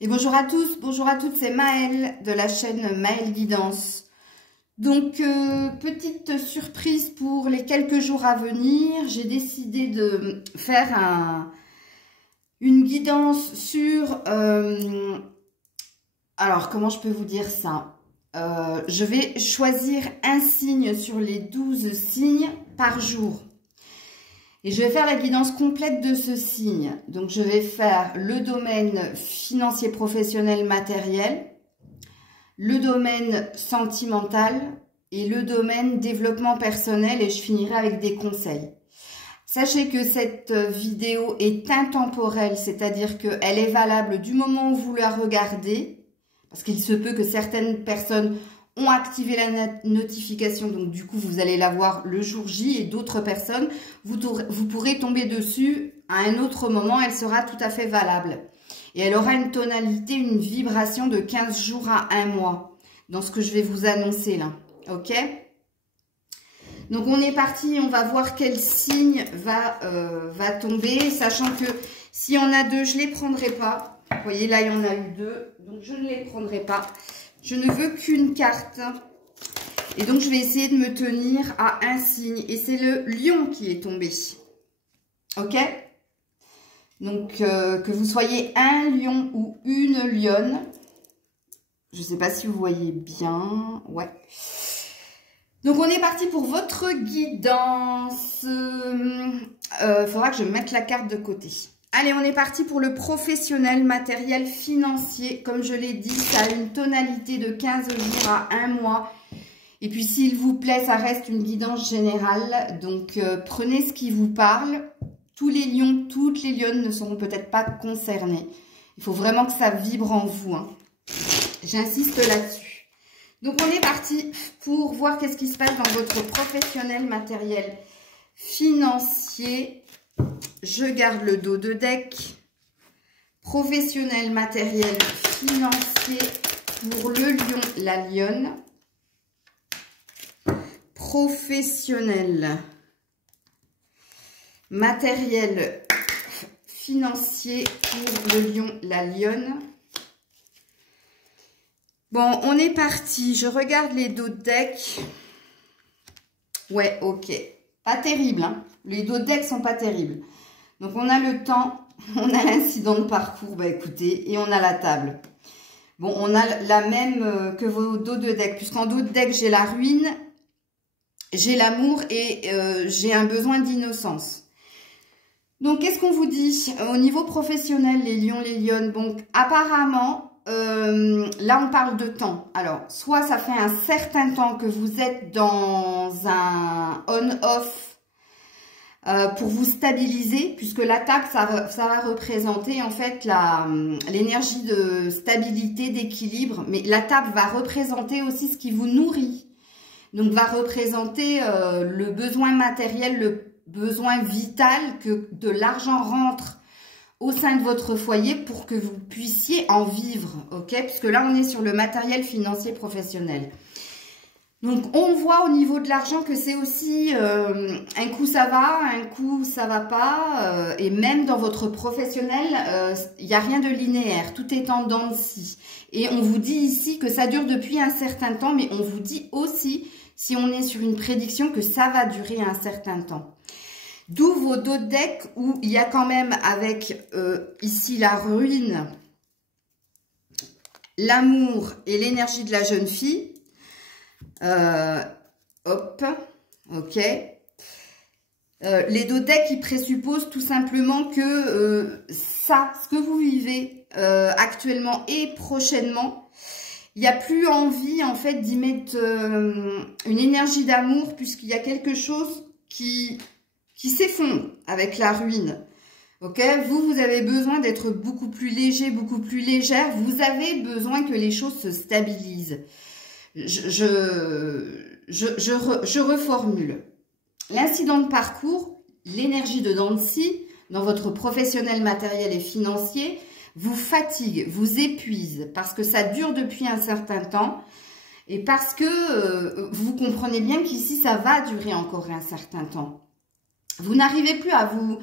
Et bonjour à tous, bonjour à toutes, c'est Maëlle de la chaîne Maëlle Guidance. Donc, petite surprise pour les quelques jours à venir, j'ai décidé de faire une guidance sur... alors, comment je peux vous dire ça? Je vais choisir un signe sur les 12 signes par jour. Et je vais faire la guidance complète de ce signe. Donc, je vais faire le domaine financier, professionnel, matériel, le domaine sentimental et le domaine développement personnel. Et je finirai avec des conseils. Sachez que cette vidéo est intemporelle, c'est-à-dire qu'elle est valable du moment où vous la regardez. Parce qu'il se peut que certaines personnes ont activé la notification, donc du coup vous allez la voir le jour J, et d'autres personnes, vous pourrez tomber dessus à un autre moment, elle sera tout à fait valable. Et elle aura une tonalité, une vibration de 15 jours à 1 mois, dans ce que je vais vous annoncer là, ok? Donc on est parti, on va voir quel signe va tomber, sachant que s'il y en a deux, je ne les prendrai pas. Vous voyez, là il y en a eu deux, donc je ne les prendrai pas. Je ne veux qu'une carte. Et donc, je vais essayer de me tenir à un signe. Et c'est le lion qui est tombé. Ok? Donc, que vous soyez un lion ou une lionne. Je ne sais pas si vous voyez bien. Ouais. Donc, on est parti pour votre guidance. Faudra que je mette la carte de côté. Allez, on est parti pour le professionnel, matériel, financier. Comme je l'ai dit, ça a une tonalité de 15 jours à 1 mois. Et puis, s'il vous plaît, ça reste une guidance générale. Donc, prenez ce qui vous parle. Tous les lions, toutes les lionnes ne seront peut-être pas concernés. Il faut vraiment que ça vibre en vous, hein. J'insiste là-dessus. Donc, on est parti pour voir qu'est-ce qui se passe dans votre professionnel, matériel, financier. Je garde le dos de deck. Professionnel, matériel, financier pour le lion, la lionne. Professionnel, matériel, financier pour le lion, la lionne. Bon, on est parti. Je regarde les dos de deck. Ouais, ok. Pas terrible, hein. Les dos de deck sont pas terribles. Donc, on a le temps, on a l'incident de parcours, bah écoutez, et on a la table. Bon, on a la même que vos dos de deck, puisqu'en dos de deck, j'ai la ruine, j'ai l'amour et j'ai un besoin d'innocence. Donc, qu'est-ce qu'on vous dit? Au niveau professionnel, les lions, les lionnes, donc apparemment, là, on parle de temps. Alors, soit ça fait un certain temps que vous êtes dans un on-off, pour vous stabiliser, puisque la table, ça va représenter en fait l'énergie de stabilité, d'équilibre, mais la table va représenter aussi ce qui vous nourrit, donc va représenter le besoin matériel, le besoin vital que de l'argent rentre au sein de votre foyer pour que vous puissiez en vivre, ok? Puisque là, on est sur le matériel financier professionnel. Donc, on voit au niveau de l'argent que c'est aussi un coup ça va, un coup ça va pas. Et même dans votre professionnel, il n'y a rien de linéaire. Tout est en dents de scie. Et on vous dit ici que ça dure depuis un certain temps, mais on vous dit aussi, si on est sur une prédiction, que ça va durer un certain temps. D'où vos dos de deck où il y a quand même avec ici la ruine, l'amour et l'énergie de la jeune fille. Hop, ok. Les dos de deck, ils présupposent tout simplement que ce que vous vivez actuellement et prochainement, il n'y a plus envie en fait d'y mettre une énergie d'amour, puisqu'il y a quelque chose qui s'effondre avec la ruine. Ok, vous avez besoin d'être beaucoup plus léger, beaucoup plus légère. Vous avez besoin que les choses se stabilisent. Je reformule. L'incident de parcours, l'énergie de dents de scie, dans votre professionnel, matériel et financier, vous fatigue, vous épuise, parce que ça dure depuis un certain temps, et parce que vous comprenez bien qu'ici, ça va durer encore un certain temps. Vous n'arrivez plus à vous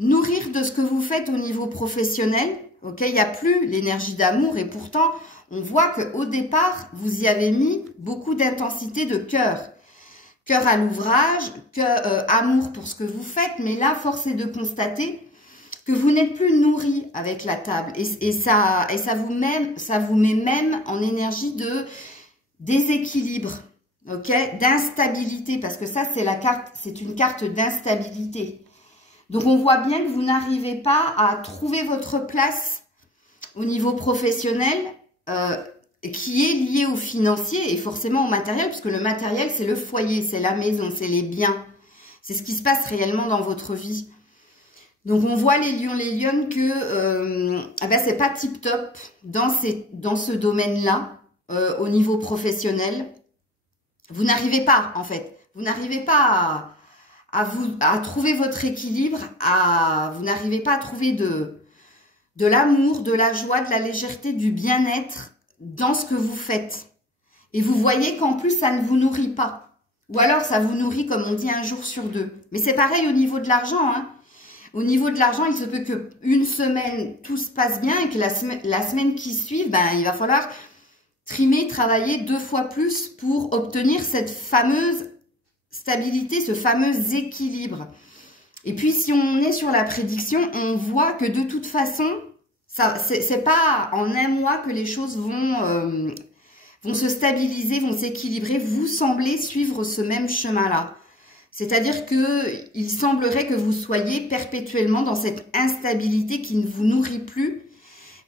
nourrir de ce que vous faites au niveau professionnel. Ok, il n'y a plus l'énergie d'amour et pourtant, on voit qu'au départ, vous y avez mis beaucoup d'intensité de cœur. Cœur à l'ouvrage, amour pour ce que vous faites, mais là, force est de constater que vous n'êtes plus nourri avec la table. Et ça vous met même en énergie de déséquilibre, ok, d'instabilité, parce que ça, c'est une carte d'instabilité. Donc, on voit bien que vous n'arrivez pas à trouver votre place au niveau professionnel qui est lié au financier et forcément au matériel, parce que le matériel, c'est le foyer, c'est la maison, c'est les biens. C'est ce qui se passe réellement dans votre vie. Donc, on voit les lions, les lionnes que c'est pas tip-top dans ce domaine-là, au niveau professionnel. Vous n'arrivez pas, en fait. Vous n'arrivez pas à trouver votre équilibre, vous n'arrivez pas à trouver de l'amour, de la joie, de la légèreté, du bien-être dans ce que vous faites. Et vous voyez qu'en plus, ça ne vous nourrit pas. Ou alors, ça vous nourrit, comme on dit, un jour sur deux. Mais c'est pareil au niveau de l'argent, hein. Au niveau de l'argent, il se peut qu'une semaine, tout se passe bien et que la semaine qui suit, il va falloir trimer, travailler 2 fois plus pour obtenir cette fameuse stabilité, ce fameux équilibre. Et puis, si on est sur la prédiction, on voit que de toute façon, c'est pas en un mois que les choses vont se stabiliser, vont s'équilibrer. Vous semblez suivre ce même chemin-là. C'est-à-dire qu'il semblerait que vous soyez perpétuellement dans cette instabilité qui ne vous nourrit plus.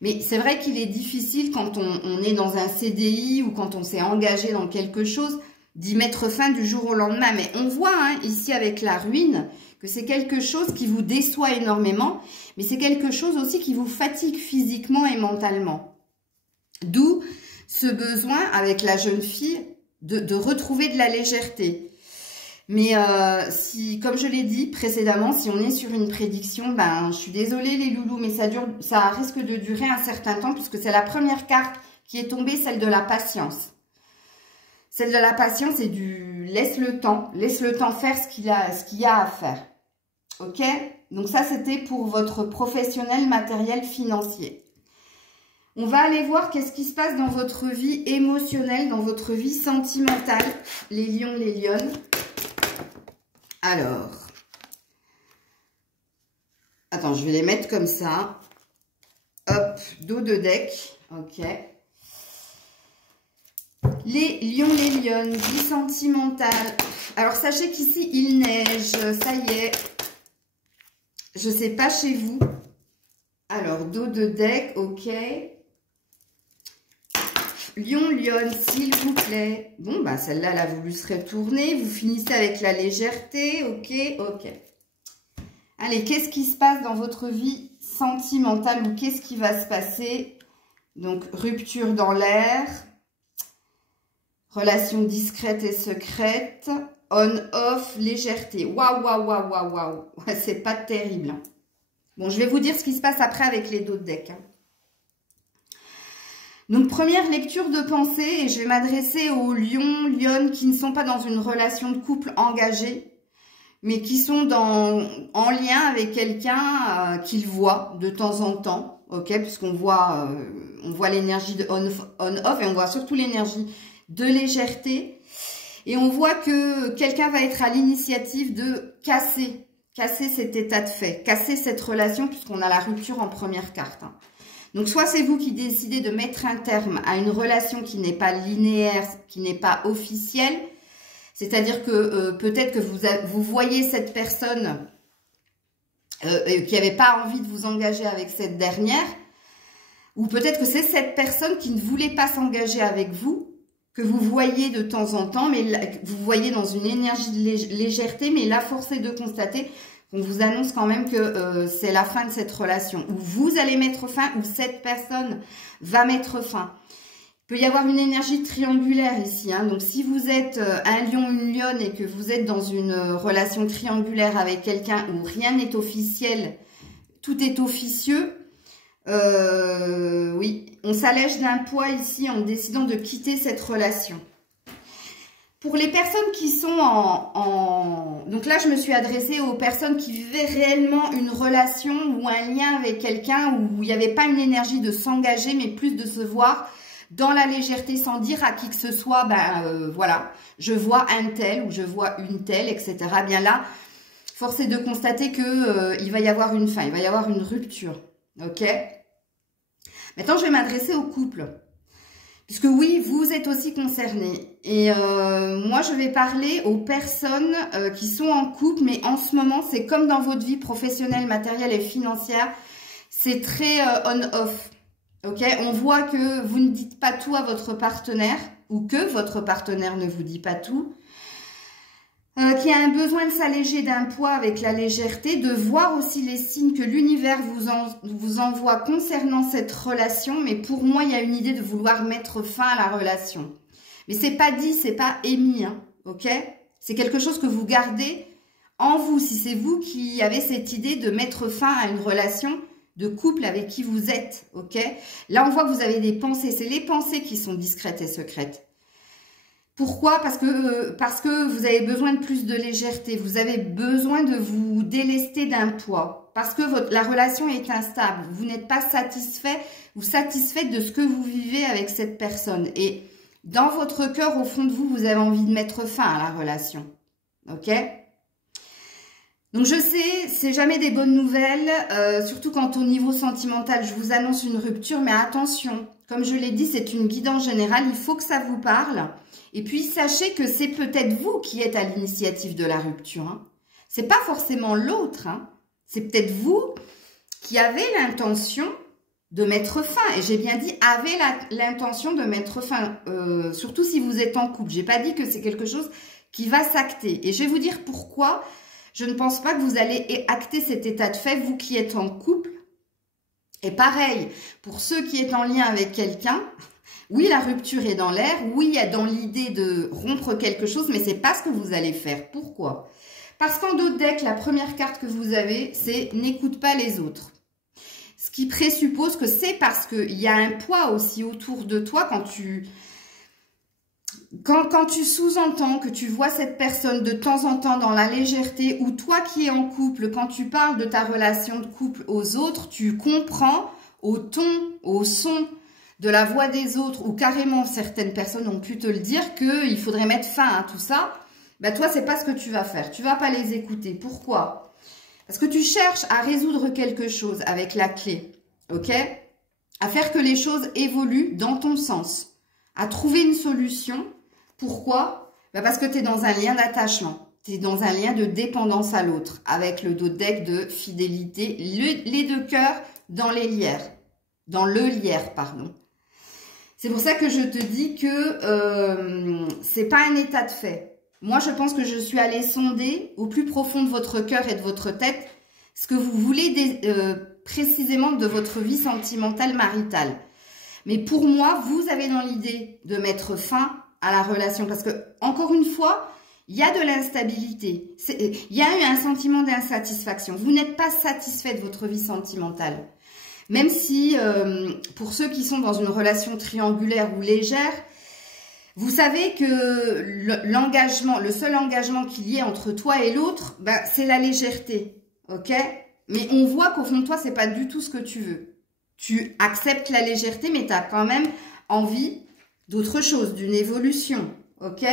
Mais c'est vrai qu'il est difficile quand on est dans un CDI ou quand on s'est engagé dans quelque chose d'y mettre fin du jour au lendemain. Mais on voit ici avec la ruine que c'est quelque chose qui vous déçoit énormément, mais c'est quelque chose aussi qui vous fatigue physiquement et mentalement. D'où ce besoin avec la jeune fille de retrouver de la légèreté. Mais comme je l'ai dit précédemment, si on est sur une prédiction, je suis désolée les loulous, mais ça risque de durer un certain temps puisque c'est la première carte qui est tombée, celle de la patience. Celle de la patience et du laisse le temps faire ce qu'il y a à faire. Ok? Donc ça, c'était pour votre professionnel, matériel, financier. On va aller voir qu'est-ce qui se passe dans votre vie émotionnelle, dans votre vie sentimentale, les lions, les lionnes. Alors, attends, je vais les mettre comme ça. Hop, dos de deck. Ok. Les lions, les lionnes, vie sentimentale. Alors, sachez qu'ici, il neige. Ça y est. Je ne sais pas chez vous. Alors, dos de deck. Ok. Lion, lionne, s'il vous plaît. Bon, celle-là, elle a voulu se retourner. Vous finissez avec la légèreté. Ok. Allez, qu'est-ce qui se passe dans votre vie sentimentale ou qu'est-ce qui va se passer? Donc, rupture dans l'air. Relation discrète et secrète. On-off, légèreté. Waouh. C'est pas terrible. Bon, je vais vous dire ce qui se passe après avec les dos de deck. Donc, première lecture de pensée, et je vais m'adresser aux lions, lionnes qui ne sont pas dans une relation de couple engagée, mais qui sont en lien avec quelqu'un qu'ils voient de temps en temps, ok, puisqu'on voit, l'énergie de on-off et on voit surtout l'énergie de légèreté. Et on voit que quelqu'un va être à l'initiative de casser cet état de fait, casser cette relation, puisqu'on a la rupture en première carte. Donc, soit c'est vous qui décidez de mettre un terme à une relation qui n'est pas linéaire, qui n'est pas officielle. C'est-à-dire que peut-être que vous voyez cette personne qui n'avait pas envie de vous engager avec cette dernière. Ou peut-être que c'est cette personne qui ne voulait pas s'engager avec vous, que vous voyez de temps en temps, mais vous voyez dans une énergie de légèreté. Mais là, force est de constater qu'on vous annonce quand même que c'est la fin de cette relation. Ou vous allez mettre fin, ou cette personne va mettre fin. Il peut y avoir une énergie triangulaire ici. Donc, si vous êtes un lion, une lionne et que vous êtes dans une relation triangulaire avec quelqu'un où rien n'est officiel, tout est officieux, oui, on s'allège d'un poids ici en décidant de quitter cette relation. Pour les personnes qui sont Donc là, je me suis adressée aux personnes qui vivaient réellement une relation ou un lien avec quelqu'un où il n'y avait pas une énergie de s'engager, mais plus de se voir dans la légèreté sans dire à qui que ce soit, voilà, je vois un tel ou je vois une telle, etc. Bien là, force est de constater que il va y avoir une fin, il va y avoir une rupture. Ok? Maintenant, je vais m'adresser au couple. Puisque oui, vous êtes aussi concernés. Et moi, je vais parler aux personnes qui sont en couple, mais en ce moment, c'est comme dans votre vie professionnelle, matérielle et financière, c'est très on-off. Ok? On voit que vous ne dites pas tout à votre partenaire, ou que votre partenaire ne vous dit pas tout. Qu'il y a un besoin de s'alléger d'un poids avec la légèreté, de voir aussi les signes que l'univers vous envoie concernant cette relation. Mais pour moi, il y a une idée de vouloir mettre fin à la relation. Mais c'est pas dit, c'est pas émis, hein, ok? C'est quelque chose que vous gardez en vous. Si c'est vous qui avez cette idée de mettre fin à une relation de couple avec qui vous êtes, ok? Là, on voit que vous avez des pensées. C'est les pensées qui sont discrètes et secrètes. Pourquoi? Parce que vous avez besoin de plus de légèreté. Vous avez besoin de vous délester d'un poids. Parce que la relation est instable. Vous n'êtes pas satisfait ou satisfaite de ce que vous vivez avec cette personne. Et dans votre cœur, au fond de vous, vous avez envie de mettre fin à la relation. Ok? Donc je sais, c'est jamais des bonnes nouvelles. Surtout quand au niveau sentimental, je vous annonce une rupture. Mais attention, comme je l'ai dit, c'est une guidance générale. Il faut que ça vous parle. Et puis, sachez que c'est peut-être vous qui êtes à l'initiative de la rupture. Hein. C'est pas forcément l'autre. Hein. C'est peut-être vous qui avez l'intention de mettre fin. Et j'ai bien dit, avez l'intention de mettre fin. Surtout si vous êtes en couple. J'ai pas dit que c'est quelque chose qui va s'acter. Et je vais vous dire pourquoi je ne pense pas que vous allez acter cet état de fait, vous qui êtes en couple. Et pareil, pour ceux qui sont en lien avec quelqu'un... Oui, la rupture est dans l'air. Oui, il y a dans l'idée de rompre quelque chose, mais c'est pas ce que vous allez faire. Pourquoi? Parce qu'en dos de deck, la première carte que vous avez, c'est « n'écoute pas les autres ». Ce qui présuppose que c'est parce qu'il y a un poids aussi autour de toi quand tu sous-entends que tu vois cette personne de temps en temps dans la légèreté, ou toi qui es en couple, quand tu parles de ta relation de couple aux autres, tu comprends au ton, au son de la voix des autres, ou carrément certaines personnes ont pu te le dire, qu'il faudrait mettre fin à tout ça, ben toi, c'est pas ce que tu vas faire. Tu vas pas les écouter. Pourquoi? Parce que tu cherches à résoudre quelque chose avec la clé, ok? À faire que les choses évoluent dans ton sens, à trouver une solution. Pourquoi? Ben parce que tu es dans un lien d'attachement, tu es dans un lien de dépendance à l'autre, avec le dos de deck de fidélité, les deux cœurs dans les lierres, dans le lierre, pardon. C'est pour ça que je te dis que c'est pas un état de fait. Moi, je pense que je suis allée sonder au plus profond de votre cœur et de votre tête ce que vous voulez précisément de votre vie sentimentale maritale. Mais pour moi, vous avez dans l'idée de mettre fin à la relation. Parce que, encore une fois, il y a de l'instabilité. Il y a eu un sentiment d'insatisfaction. Vous n'êtes pas satisfait de votre vie sentimentale. Même si, pour ceux qui sont dans une relation triangulaire ou légère, vous savez que l'engagement, le seul engagement qu'il y ait entre toi et l'autre, ben, c'est la légèreté, ok? Mais on voit qu'au fond de toi, c'est pas du tout ce que tu veux. Tu acceptes la légèreté, mais tu as quand même envie d'autre chose, d'une évolution, ok?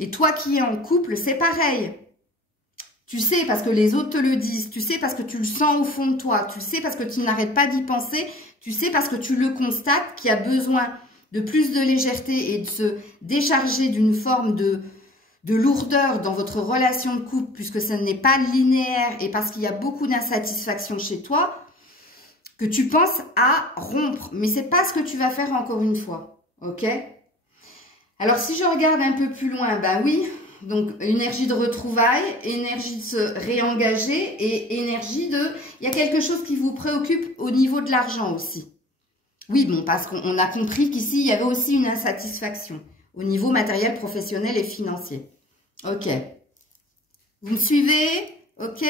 Et toi qui es en couple, c'est pareil. Tu sais parce que les autres te le disent, tu sais parce que tu le sens au fond de toi, tu sais parce que tu n'arrêtes pas d'y penser, tu sais parce que tu le constates qu'il y a besoin de plus de légèreté et de se décharger d'une forme de lourdeur dans votre relation de couple puisque ce n'est pas linéaire et parce qu'il y a beaucoup d'insatisfaction chez toi, que tu penses à rompre. Mais c'est pas ce que tu vas faire encore une fois, ok? Alors si je regarde un peu plus loin, ben oui... Donc, énergie de retrouvailles, énergie de se réengager et énergie de... Il y a quelque chose qui vous préoccupe au niveau de l'argent aussi. Oui, bon, parce qu'on a compris qu'ici, il y avait aussi une insatisfaction au niveau matériel, professionnel et financier. Ok. Vous me suivez? Ok.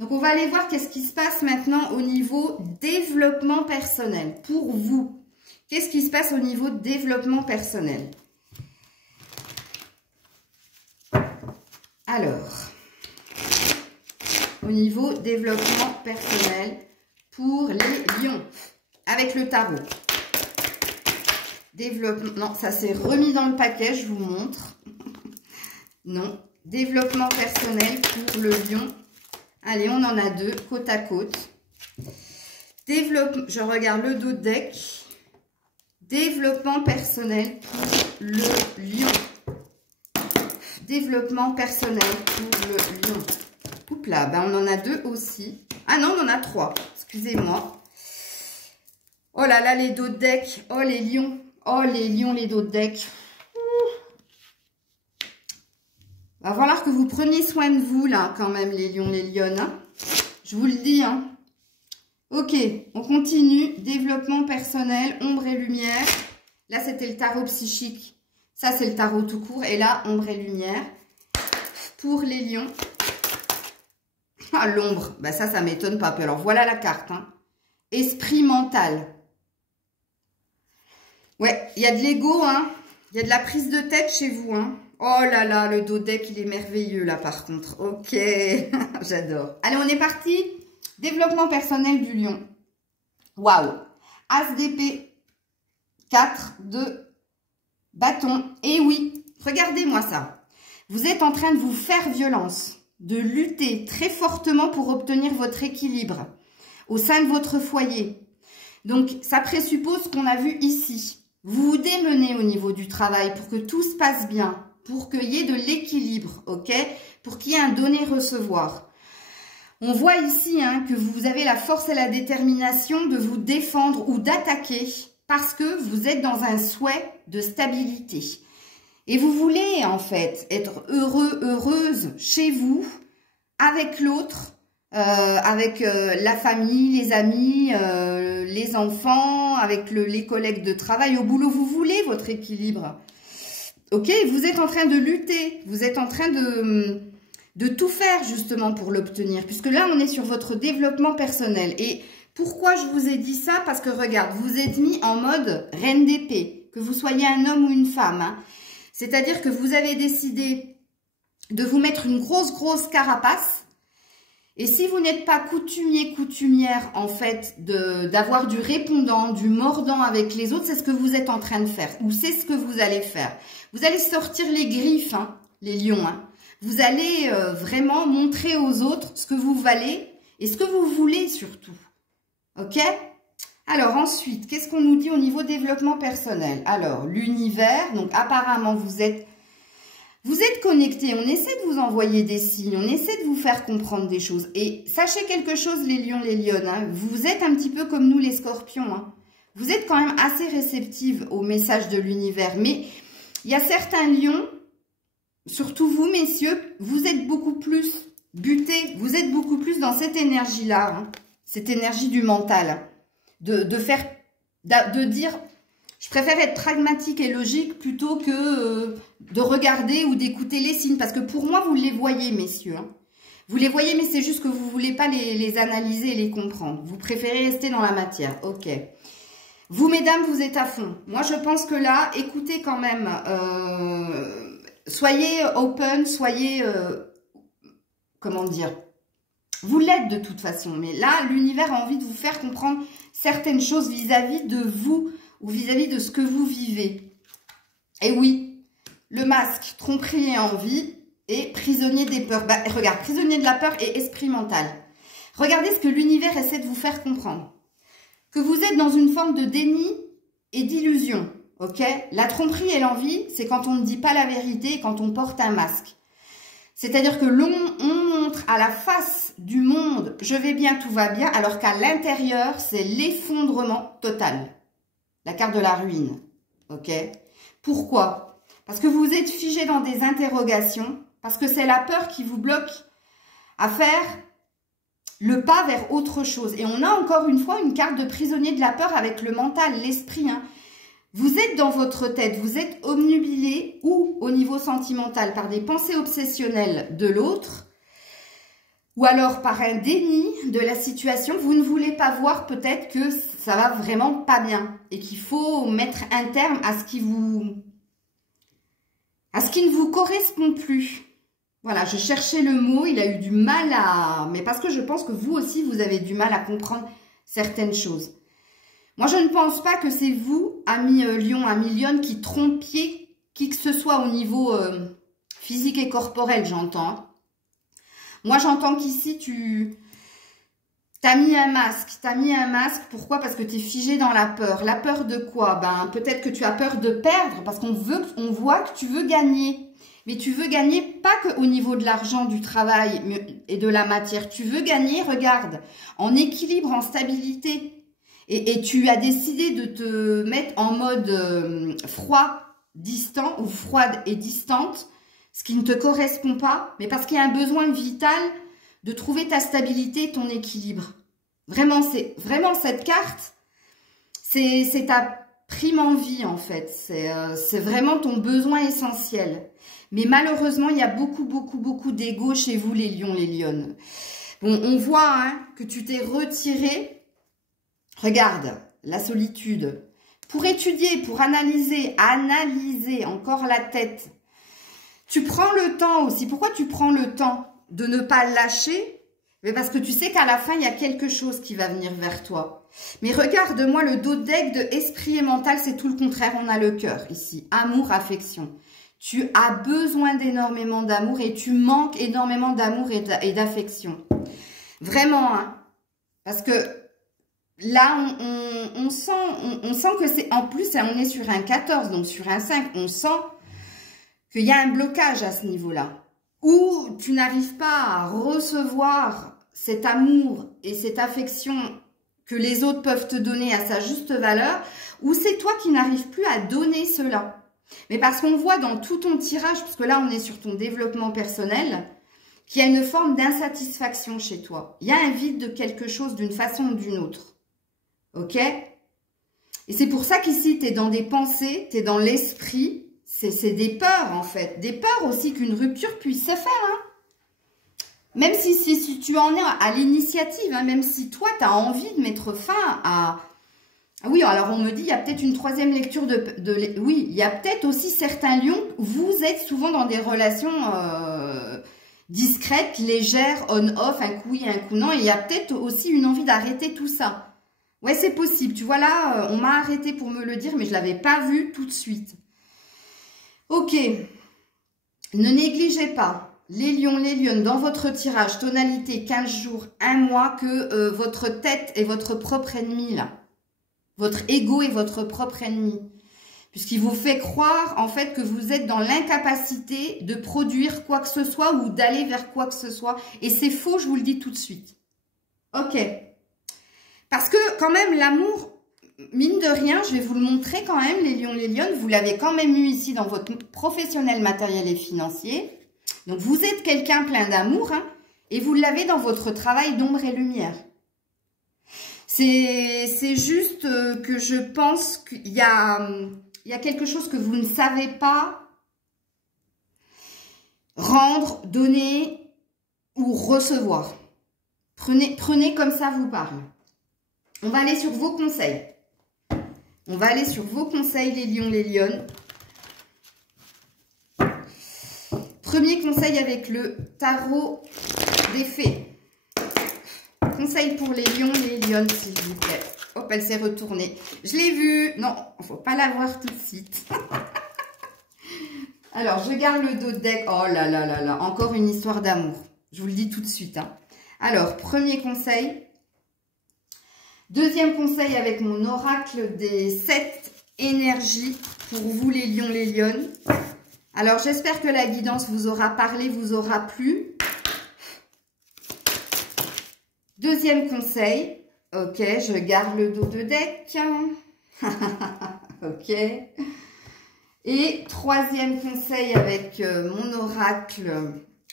Donc, on va aller voir qu'est-ce qui se passe maintenant au niveau développement personnel. Pour vous, qu'est-ce qui se passe au niveau développement personnel? Alors, au niveau développement personnel pour les lions, avec le tarot. Développement, non, ça s'est remis dans le paquet, je vous montre. Non, développement personnel pour le lion. Allez, on en a deux, côte à côte. Développement, je regarde le dos de deck. Développement personnel pour le lion. Développement personnel pour le lion. Oups là, ben on en a deux aussi. Ah non, on en a trois. Excusez-moi. Oh là là, les dos de deck. Oh les lions. Oh les lions, les dos de deck. Va falloir que vous preniez soin de vous là, quand même, les lions, les lionnes. Hein. Je vous le dis, hein. Ok, on continue. Développement personnel, ombre et lumière. Là, c'était le tarot psychique. Ça, c'est le tarot tout court. Et là, ombre et lumière. Pour les lions. Ah, l'ombre. Ben, ça m'étonne pas. Alors, voilà la carte. Hein. Esprit mental. Ouais, il y a de l'ego. Hein. Il y a de la prise de tête chez vous. Hein. Oh là là, le dos deck, il est merveilleux, là, par contre. Ok, j'adore. Allez, on est parti. Développement personnel du lion. Waouh. As d'épée. 4 de bâton. Et oui, regardez-moi ça. Vous êtes en train de vous faire violence, de lutter très fortement pour obtenir votre équilibre au sein de votre foyer. Donc, ça présuppose ce qu'on a vu ici. Vous vous démenez au niveau du travail pour que tout se passe bien, pour qu'il y ait de l'équilibre, ok? Pour qu'il y ait un donner-recevoir. On voit ici hein, que vous avez la force et la détermination de vous défendre ou d'attaquer parce que vous êtes dans un souhait de stabilité. Et vous voulez en fait être heureux, heureuse chez vous, avec l'autre, avec la famille, les amis, les enfants, avec les collègues de travail, au boulot. Vous voulez votre équilibre. Ok, vous êtes en train de lutter, vous êtes en train de tout faire justement pour l'obtenir, puisque là on est sur votre développement personnel. Et pourquoi je vous ai dit ça? Parce que regarde, vous êtes mis en mode reine d'épée, que vous soyez un homme ou une femme. Hein. C'est-à-dire que vous avez décidé de vous mettre une grosse carapace. Et si vous n'êtes pas coutumier, coutumière en fait, d'avoir du répondant, du mordant avec les autres, c'est ce que vous êtes en train de faire. Ou c'est ce que vous allez faire. Vous allez sortir les griffes, hein, les lions, hein. Vous allez vraiment montrer aux autres ce que vous valez et ce que vous voulez surtout. Ok? Alors ensuite, qu'est-ce qu'on nous dit au niveau développement personnel? Alors, l'univers, donc apparemment vous êtes connectés. On essaie de vous envoyer des signes, on essaie de vous faire comprendre des choses. Et sachez quelque chose les lions, les lionnes, hein, vous êtes un petit peu comme nous les scorpions. Hein. Vous êtes quand même assez réceptives au message de l'univers. Mais il y a certains lions... Surtout vous, messieurs, vous êtes beaucoup plus butés, vous êtes beaucoup plus dans cette énergie-là, hein, cette énergie du mental, de dire, je préfère être pragmatique et logique plutôt que de regarder ou d'écouter les signes, parce que pour moi, vous les voyez, messieurs. Hein. Vous les voyez, mais c'est juste que vous ne voulez pas les analyser et les comprendre. Vous préférez rester dans la matière, ok. Vous, mesdames, vous êtes à fond. Moi, je pense que là, écoutez quand même... soyez open, soyez, comment dire, vous l'êtes de toute façon. Mais là, l'univers a envie de vous faire comprendre certaines choses vis-à-vis de vous ou vis-à-vis de ce que vous vivez. Et oui, le masque, tromperie et envie et prisonnier des peurs. Bah, regarde, prisonnier de la peur et esprit mental. Regardez ce que l'univers essaie de vous faire comprendre. Que vous êtes dans une forme de déni et d'illusion. Ok, la tromperie et l'envie, c'est quand on ne dit pas la vérité et quand on porte un masque. C'est-à-dire que l'on montre à la face du monde, je vais bien, tout va bien, alors qu'à l'intérieur, c'est l'effondrement total. La carte de la ruine. Ok. Pourquoi? Parce que vous êtes figé dans des interrogations, parce que c'est la peur qui vous bloque à faire le pas vers autre chose. Et on a encore une fois une carte de prisonnier de la peur avec le mental, l'esprit, hein. Vous êtes dans votre tête, vous êtes obnubilé ou au niveau sentimental par des pensées obsessionnelles de l'autre ou alors par un déni de la situation. Vous ne voulez pas voir peut-être que ça va vraiment pas bien et qu'il faut mettre un terme à ce qui ne vous correspond plus. Voilà, je cherchais le mot, il a eu du mal à... Mais parce que je pense que vous aussi, vous avez du mal à comprendre certaines choses. Moi, je ne pense pas que c'est vous, ami Lion, ami Lionne, qui trompiez qui que ce soit au niveau physique et corporel, j'entends. Moi, j'entends qu'ici, t'as mis un masque. T'as mis un masque, pourquoi? Parce que tu es figé dans la peur. La peur de quoi? Ben, peut-être que tu as peur de perdre, parce qu'on voit que tu veux gagner. Mais tu veux gagner pas qu'au niveau de l'argent, du travail et de la matière. Tu veux gagner, regarde, en équilibre, en stabilité. Et tu as décidé de te mettre en mode froid, distant ou froide et distante, ce qui ne te correspond pas, mais parce qu'il y a un besoin vital de trouver ta stabilité et ton équilibre. Vraiment, cette carte, c'est ta prime envie en fait. C'est vraiment ton besoin essentiel. Mais malheureusement, il y a beaucoup d'ego chez vous, les lions, les lionnes. Bon, on voit hein, que tu t'es retiré. Regarde, la solitude. Pour étudier, pour analyser encore la tête. Tu prends le temps aussi. Pourquoi tu prends le temps de ne pas lâcher? Mais parce que tu sais qu'à la fin, il y a quelque chose qui va venir vers toi. Mais regarde-moi, le dos de deck de esprit et mental, c'est tout le contraire. On a le cœur ici. Amour, affection. Tu as besoin d'énormément d'amour et tu manques énormément d'amour et d'affection. Vraiment, hein. Parce que là, on sent que c'est... En plus, on est sur un 14, donc sur un 5. On sent qu'il y a un blocage à ce niveau-là. Où tu n'arrives pas à recevoir cet amour et cette affection que les autres peuvent te donner à sa juste valeur. Ou c'est toi qui n'arrives plus à donner cela. Mais parce qu'on voit dans tout ton tirage, parce que là, on est sur ton développement personnel, qu'il y a une forme d'insatisfaction chez toi. Il y a un vide de quelque chose d'une façon ou d'une autre. Ok? Et c'est pour ça qu'ici, tu es dans des pensées, tu es dans l'esprit. C'est des peurs, en fait. Des peurs aussi qu'une rupture puisse se faire. Hein? Même si tu en es à l'initiative, hein, même si toi, tu as envie de mettre fin à... Ah oui, alors on me dit, il y a peut-être une troisième lecture Oui, il y a peut-être aussi certains lions, vous êtes souvent dans des relations discrètes, légères, on-off, un coup oui, un coup non, et il y a peut-être aussi une envie d'arrêter tout ça. Ouais, c'est possible. Tu vois là, on m'a arrêté pour me le dire, mais je ne l'avais pas vu tout de suite. Ok. Ne négligez pas, les lions, les lionnes, dans votre tirage, tonalité 15 jours, 1 mois, que votre tête est votre propre ennemi là. Votre ego est votre propre ennemi. Puisqu'il vous fait croire, en fait, que vous êtes dans l'incapacité de produire quoi que ce soit ou d'aller vers quoi que ce soit. Et c'est faux, je vous le dis tout de suite. Ok. Parce que, quand même, l'amour, mine de rien, je vais vous le montrer quand même, les lions, les lionnes, vous l'avez quand même eu ici dans votre professionnel, matériel et financier. Donc, vous êtes quelqu'un plein d'amour, hein, et vous l'avez dans votre travail d'ombre et lumière. C'est juste que je pense qu'il y a quelque chose que vous ne savez pas rendre, donner ou recevoir. Prenez comme ça vous parle. On va aller sur vos conseils. On va aller sur vos conseils, les lions, les lionnes. Premier conseil avec le tarot des fées. Conseil pour les lions, les lionnes, s'il vous plaît. Hop, elle s'est retournée. Je l'ai vue. Non, il ne faut pas la voir tout de suite. Alors, je garde le dos de deck. Oh là là là là. Encore une histoire d'amour. Je vous le dis tout de suite. Hein. Alors, premier conseil. Deuxième conseil avec mon oracle des 7 énergies pour vous, les lions, les lionnes. Alors, j'espère que la guidance vous aura parlé, vous aura plu. Deuxième conseil, ok, je garde le dos de deck, ok. Et troisième conseil avec mon oracle,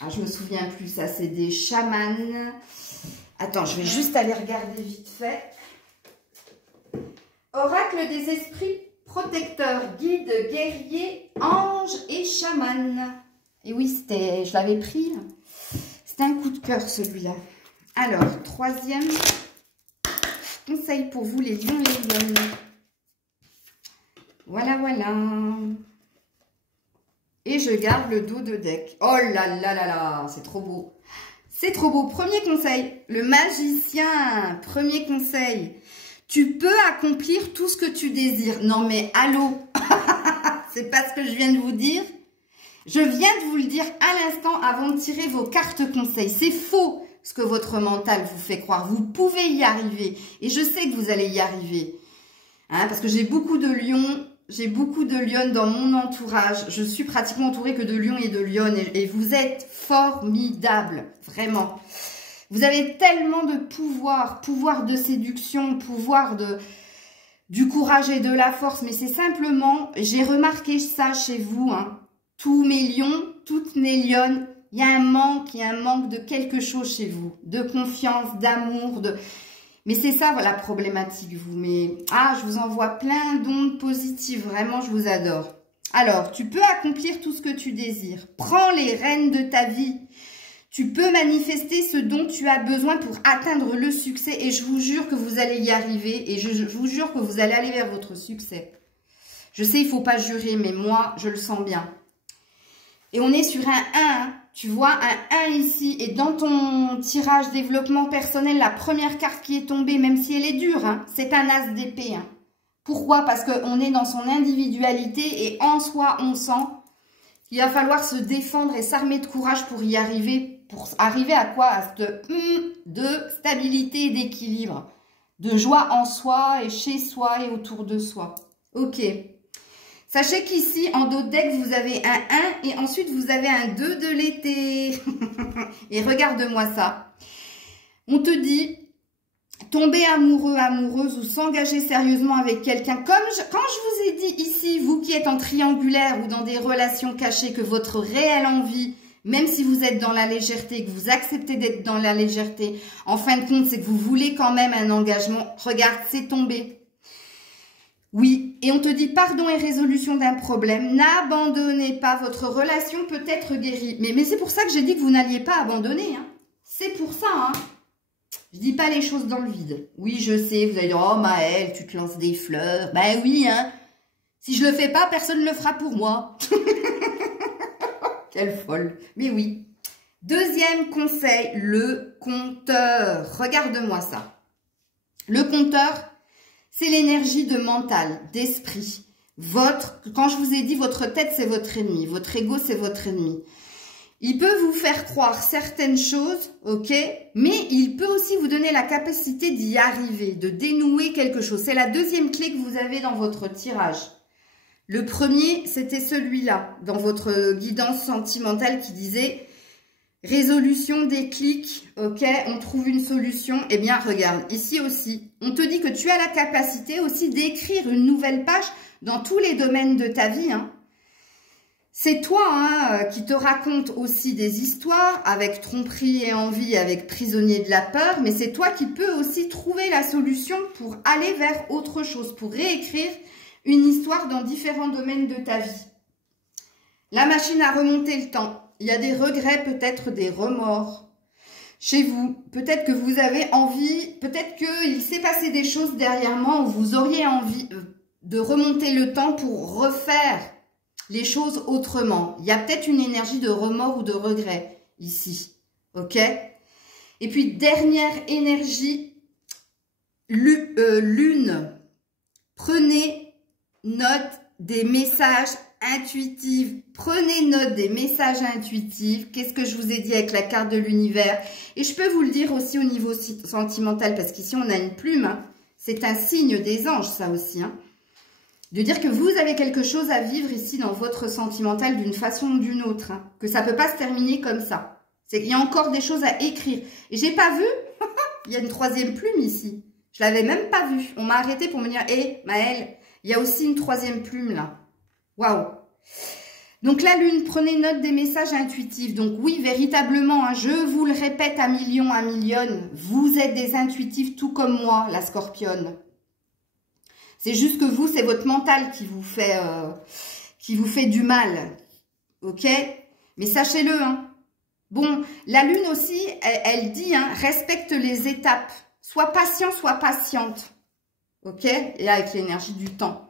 ah, je me souviens plus, ça c'est des chamans. Attends, je vais juste aller regarder vite fait. Oracle des esprits protecteurs, guides, guerriers, anges et chamans. Et oui, je l'avais pris, c'était un coup de cœur celui-là. Alors, troisième conseil pour vous, les lions, les lionnes. Voilà, voilà. Et je garde le dos de deck. Oh là là là là, c'est trop beau. C'est trop beau. Premier conseil, le magicien. Premier conseil, tu peux accomplir tout ce que tu désires. Non mais allô, c'est pas ce que je viens de vous dire. Je viens de vous le dire à l'instant avant de tirer vos cartes conseils. C'est faux ce que votre mental vous fait croire. Vous pouvez y arriver. Et je sais que vous allez y arriver. Hein, parce que j'ai beaucoup de lions. J'ai beaucoup de lionnes dans mon entourage. Je suis pratiquement entourée que de lions et de lionnes. Et vous êtes formidables. Vraiment. Vous avez tellement de pouvoir. Pouvoir de séduction. Pouvoir du courage et de la force. Mais c'est simplement... J'ai remarqué ça chez vous. Hein. Tous mes lions, toutes mes lionnes. Il y a un manque de quelque chose chez vous. De confiance, d'amour, de... Mais c'est ça la problématique, vous. Mais je vous envoie plein d'ondes positives. Vraiment, je vous adore. Alors, tu peux accomplir tout ce que tu désires. Prends les rênes de ta vie. Tu peux manifester ce dont tu as besoin pour atteindre le succès. Et je vous jure que vous allez y arriver. Et je vous jure que vous allez aller vers votre succès. Je sais, il ne faut pas jurer, mais moi, je le sens bien. Et on est sur un 1, hein. Tu vois un 1 ici, et dans ton tirage développement personnel, la première carte qui est tombée, même si elle est dure, hein, c'est un as d'épée. Hein. Pourquoi? Parce qu'on est dans son individualité et en soi, on sent qu'il va falloir se défendre et s'armer de courage pour y arriver. Pour arriver à quoi? À cette de stabilité et d'équilibre, de joie en soi et chez soi et autour de soi. Ok. Sachez qu'ici, en dos de deck, vous avez un 1 et ensuite vous avez un 2 de l'été. Et regarde-moi ça. On te dit, tomber amoureux, amoureuse ou s'engager sérieusement avec quelqu'un. Quand je vous ai dit ici, vous qui êtes en triangulaire ou dans des relations cachées, que votre réelle envie, même si vous êtes dans la légèreté, que vous acceptez d'être dans la légèreté, en fin de compte, c'est que vous voulez quand même un engagement. Regarde, c'est tombé. Oui, et on te dit pardon et résolution d'un problème. N'abandonnez pas, votre relation peut être guérie. Mais c'est pour ça que j'ai dit que vous n'alliez pas abandonner. Hein. C'est pour ça. Hein. Je dis pas les choses dans le vide. Oui, je sais, vous allez dire, oh Maëlle, tu te lances des fleurs. Ben oui, hein. Si je le fais pas, personne ne le fera pour moi. Quelle folle. Mais oui. Deuxième conseil, le compteur. Regarde-moi ça. Le compteur... c'est l'énergie de mental, d'esprit. Quand je vous ai dit, votre tête, c'est votre ennemi. Votre ego, c'est votre ennemi. Il peut vous faire croire certaines choses, ok? Mais il peut aussi vous donner la capacité d'y arriver, de dénouer quelque chose. C'est la deuxième clé que vous avez dans votre tirage. Le premier, c'était celui-là, dans votre guidance sentimentale qui disait... résolution, déclic, ok, on trouve une solution. Eh bien, regarde, ici aussi, on te dit que tu as la capacité aussi d'écrire une nouvelle page dans tous les domaines de ta vie. Hein. C'est toi hein, qui te raconte aussi des histoires avec tromperie et envie, avec prisonnier de la peur, mais c'est toi qui peux aussi trouver la solution pour aller vers autre chose, pour réécrire une histoire dans différents domaines de ta vie. La machine à remonter le temps. Il y a des regrets, peut-être des remords chez vous. Peut-être que vous avez envie, peut-être qu'il s'est passé des choses dernièrement où vous auriez envie de remonter le temps pour refaire les choses autrement. Il y a peut-être une énergie de remords ou de regret ici. Ok? Et puis, dernière énergie, lune. Prenez note des messages intuitifs. Prenez note des messages intuitifs. Qu'est-ce que je vous ai dit avec la carte de l'univers? Et je peux vous le dire aussi au niveau sentimental, parce qu'ici on a une plume. Hein. C'est un signe des anges, ça aussi. Hein. De dire que vous avez quelque chose à vivre ici dans votre sentimental d'une façon ou d'une autre. Hein. Que ça ne peut pas se terminer comme ça. C'est qu'il y a encore des choses à écrire. Et j'ai pas vu, il y a une troisième plume ici. Je l'avais même pas vue. On m'a arrêté pour me dire, hé Maëlle, il y a aussi une troisième plume là. Waouh! Donc la lune, prenez note des messages intuitifs. Donc oui, véritablement, hein, je vous le répète à millions, vous êtes des intuitifs tout comme moi, la scorpionne. C'est juste que vous, c'est votre mental qui vous fait du mal. Ok? Mais sachez-le, hein. Bon, la lune aussi, elle dit, hein, respecte les étapes. Sois patient, sois patiente. Ok? Et avec l'énergie du temps.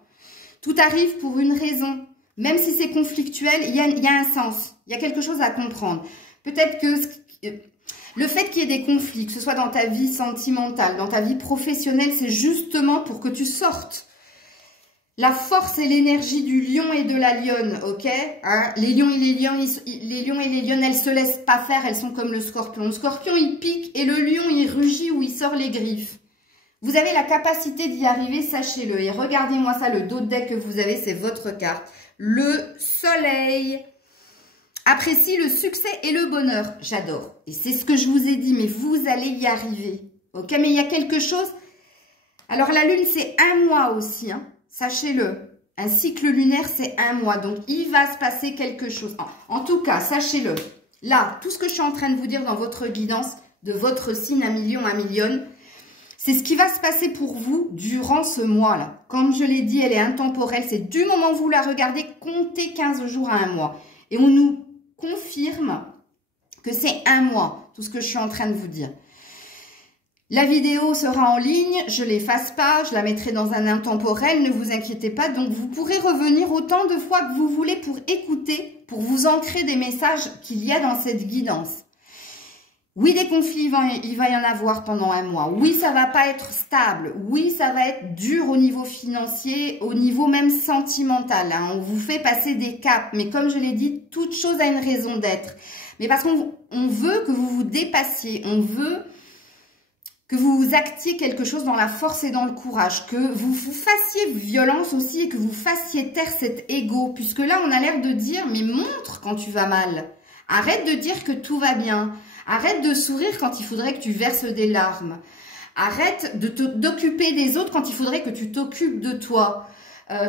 Tout arrive pour une raison. Même si c'est conflictuel, il y a un sens. Il y a quelque chose à comprendre. Peut-être que le fait qu'il y ait des conflits, que ce soit dans ta vie sentimentale, dans ta vie professionnelle, c'est justement pour que tu sortes la force et l'énergie du lion et de la lionne, ok, hein? Les lions et les lionnes, elles se laissent pas faire, elles sont comme le scorpion. Le scorpion, il pique et le lion, il rugit ou il sort les griffes. Vous avez la capacité d'y arriver, sachez-le. Et regardez-moi ça, le dos de deck que vous avez, c'est votre carte. Le soleil. Apprécie le succès et le bonheur. J'adore. Et c'est ce que je vous ai dit, mais vous allez y arriver. Ok, mais il y a quelque chose. Alors, la lune, c'est un mois aussi, hein. Sachez-le. Un cycle lunaire, c'est un mois. Donc, il va se passer quelque chose. En tout cas, sachez-le. Là, tout ce que je suis en train de vous dire dans votre guidance, de votre signe à million, c'est ce qui va se passer pour vous durant ce mois-là. Comme je l'ai dit, elle est intemporelle. C'est du moment où vous la regardez, comptez 15 jours à un mois. Et on nous confirme que c'est un mois, tout ce que je suis en train de vous dire. La vidéo sera en ligne, je ne l'efface pas, je la mettrai dans un intemporel, ne vous inquiétez pas. Donc, vous pourrez revenir autant de fois que vous voulez pour écouter, pour vous ancrer des messages qu'il y a dans cette guidance. Oui, des conflits, il va y en avoir pendant un mois. Oui, ça va pas être stable. Oui, ça va être dur au niveau financier, au niveau même sentimental. Hein. On vous fait passer des caps. Mais comme je l'ai dit, toute chose a une raison d'être. Mais parce qu'on veut que vous vous dépassiez. On veut que vous actiez quelque chose dans la force et dans le courage. Que vous fassiez violence aussi et que vous fassiez taire cet ego. Puisque là, on a l'air de dire, mais montre quand tu vas mal. Arrête de dire que tout va bien. Arrête de sourire quand il faudrait que tu verses des larmes. Arrête d'occuper des autres quand il faudrait que tu t'occupes de toi.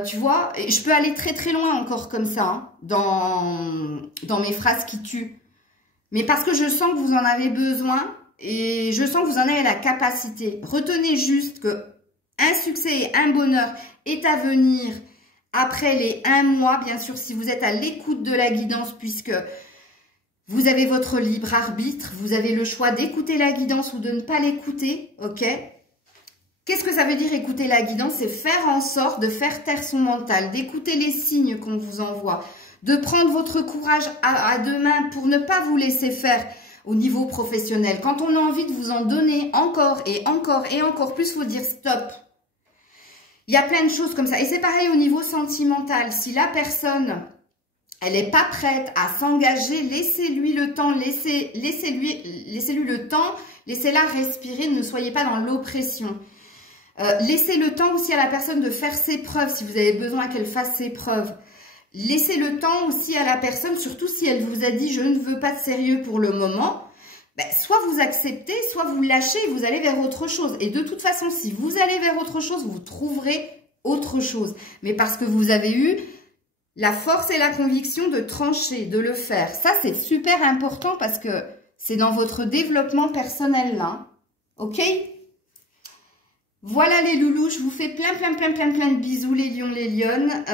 Tu vois, et je peux aller très très loin encore comme ça, hein, dans mes phrases qui tuent. Mais parce que je sens que vous en avez besoin et je sens que vous en avez la capacité. Retenez juste que un succès et un bonheur est à venir après les 1 mois, bien sûr, si vous êtes à l'écoute de la guidance, puisque vous avez votre libre arbitre, vous avez le choix d'écouter la guidance ou de ne pas l'écouter, ok? Qu'est-ce que ça veut dire écouter la guidance? C'est faire en sorte de faire taire son mental, d'écouter les signes qu'on vous envoie, de prendre votre courage à deux mains pour ne pas vous laisser faire au niveau professionnel. Quand on a envie de vous en donner encore et encore et encore plus, il faut dire stop. Il y a plein de choses comme ça. Et c'est pareil au niveau sentimental. Si la personne, elle n'est pas prête à s'engager, laissez-lui le temps, laissez-lui le temps, laissez-la respirer, ne soyez pas dans l'oppression. Laissez le temps aussi à la personne de faire ses preuves, si vous avez besoin qu'elle fasse ses preuves. Laissez le temps aussi à la personne, surtout si elle vous a dit « je ne veux pas de sérieux pour le moment », ben, soit vous acceptez, soit vous lâchez et vous allez vers autre chose. Et de toute façon, si vous allez vers autre chose, vous trouverez autre chose. Mais parce que vous avez eu la force et la conviction de trancher, de le faire. Ça, c'est super important parce que c'est dans votre développement personnel là. Ok? Voilà les loulous, je vous fais plein de bisous les lions, les lionnes.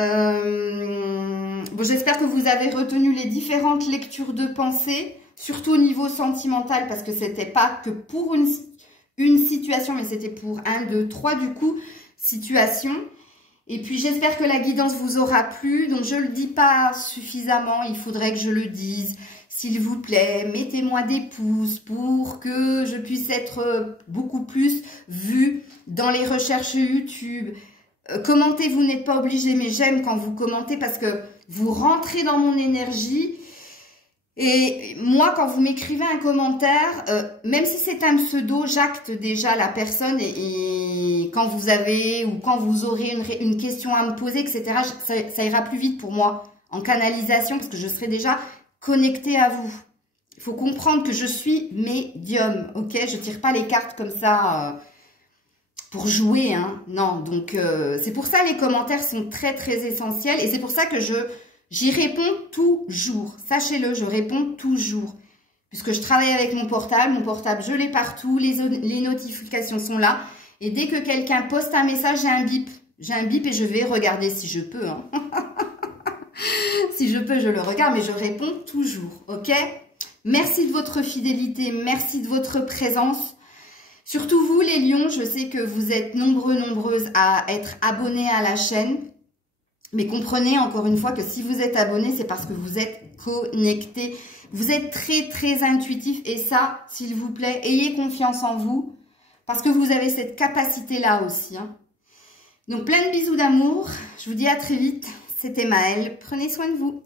Bon, j'espère que vous avez retenu les différentes lectures de pensée, surtout au niveau sentimental, parce que c'était pas que pour une situation, mais c'était pour 1, 2, 3 du coup, situations. Et puis j'espère que la guidance vous aura plu, donc je le dis pas suffisamment, il faudrait que je le dise. S'il vous plaît, mettez-moi des pouces pour que je puisse être beaucoup plus vue dans les recherches YouTube. Commentez, vous n'êtes pas obligé, mais j'aime quand vous commentez parce que vous rentrez dans mon énergie. Et moi, quand vous m'écrivez un commentaire, même si c'est un pseudo, j'acte déjà la personne et quand vous avez ou quand vous aurez une question à me poser, etc., ça ira plus vite pour moi en canalisation parce que je serai déjà connectée à vous. Il faut comprendre que je suis médium, ok? Je tire pas les cartes comme ça pour jouer, hein. Non, donc c'est pour ça les commentaires sont très essentiels et c'est pour ça que j'y réponds toujours. Sachez-le, je réponds toujours. Puisque je travaille avec mon portable je l'ai partout, les notifications sont là. Et dès que quelqu'un poste un message, j'ai un bip. J'ai un bip et je vais regarder si je peux, hein. Si je peux, je le regarde, mais je réponds toujours, ok? Merci de votre fidélité, merci de votre présence. Surtout vous, les lions, je sais que vous êtes nombreuses à être abonnés à la chaîne. Mais comprenez encore une fois que si vous êtes abonné, c'est parce que vous êtes connecté. Vous êtes très, très intuitif. Et ça, s'il vous plaît, ayez confiance en vous. Parce que vous avez cette capacité-là aussi. Hein. Donc, plein de bisous d'amour. Je vous dis à très vite. C'était Maëlle. Prenez soin de vous.